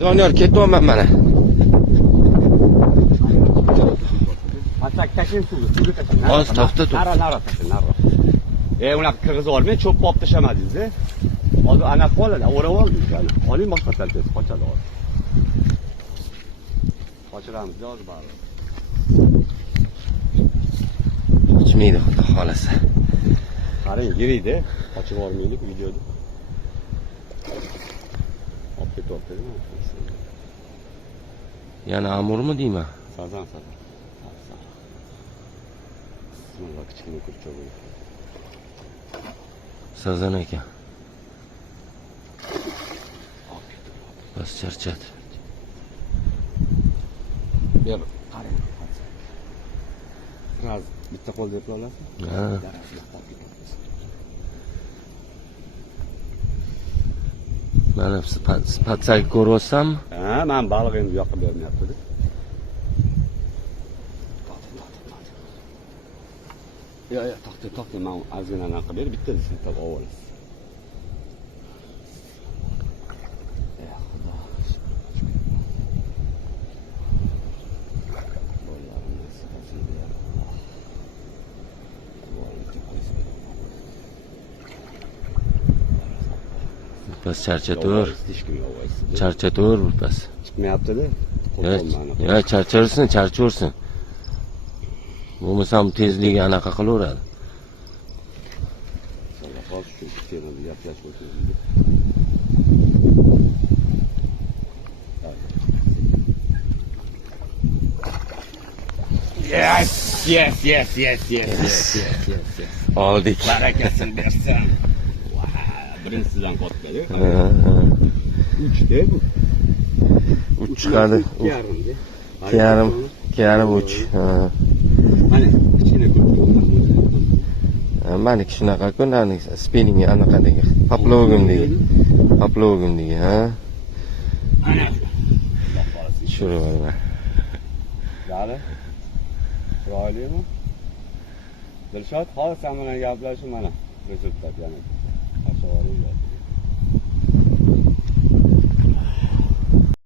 Doniyor ketyapman mana. Atak tashin suvga tashin. Hozir to'xta tur. Nara tashin, nara. Unaqa kirgizib olmay, cho'p olib tashamadingiz-a. Hozir anaqa qoladi, o'rab oldingiz. Oling boshqa tarafga qochadi hozir. Qochiramiz hozir baribir. Qochmaydi xudo xolasa. Qarang, yiriydi. Qochib olmaylik videoda. Olib ketyapti. Yana amurmi deyman? Sazan. Bunlar kichkina kurchoq bo'ladi. Sazan ekan. Bas charchat. Ber, qarang. Raz bitta qo'l deb olasiz? Ha. Mana sifatsak ko'ryapsanmi? Ha, men baliq endi bu yoqqa bermayapti-da. Yo, to'xta, men ozgina anaqa berib bitta siltab olasiz. Xudo. Bo'larini sifatini ber. Bas charchatur. Charchatur bas. Chiqmayapti-da. Ya charchaversin. Bo'lmasam tezligi anaqa qilaveradi. Hozir shu terani gaplashib o'tirdik. Yes. Oldik. Barakasini bersin. Birinchisidan qotdi-da. 3 bu. 3 chiqadi. 2,5 3. Mana kichkina ko'p. Maniki shunaqa-ku, spinning anaqadagi, Poplogimdagi, ha. Ana. Tushirib olma. Ya'ni chiroylimi? Dilshod, hozir sen bilan gaplashib mana. Resultat yana.